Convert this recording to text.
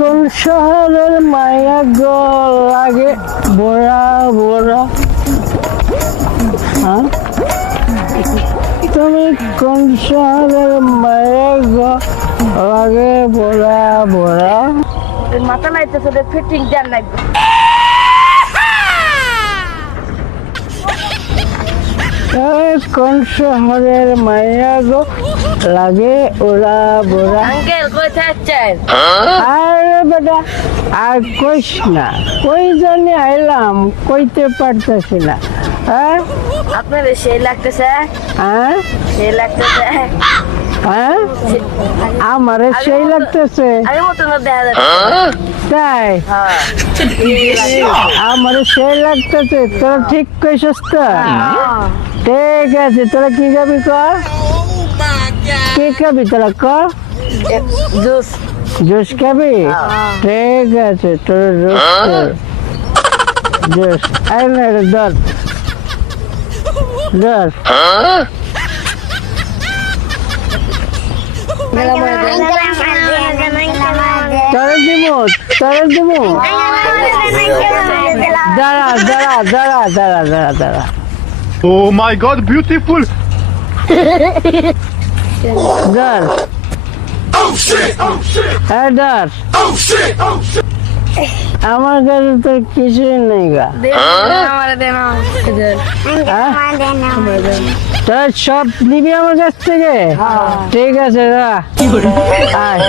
কোন শহরের মায়া গো লাগে বোরা বোরা? হ্যাঁ, তুমি কোন শহরের মায়া গো লাগে বোরা বোরা? মাথা নাইতেছে ফিটিং দেন লাগবে। কোন শহরের মায়া গো লাগে ওরা বোরা? আঙ্কেল কোথায় যাচ্ছেন? আরে বেটা আর কইস না, কই জানি আইলাম কইতে পারতেছি না। হ্যাঁ আপনার সেই লাগতেছে, হ্যাঁ সেই লাগতেছে। হ্যাঁ আমারে সেই লাগতেছে আগে মতো না দেখা যাচ্ছে। তাই? হ্যাঁ আমারে সেই লাগতেছে, তোরা ঠিক কইছস তো? ঠিক আছে, তোরা কি খাবি ক? কি খাবি তোরা ক? জুস। জুস খাবি? ঠিক আছে, তোর জুস জুস আই না রে ধর ধর। তোরে দিব তোরে দিব। দাঁড়া দাঁড়া দাঁড়া দাঁড়া দাঁড়া দাঁড়া। Oh my god, beautiful! ধর হ্যাঁ ধর। আমার কাছে তোর কিছুই নেই গা। তোর সব নিবি আমার কাছ থেকে? ঠিক আছে যা আয়।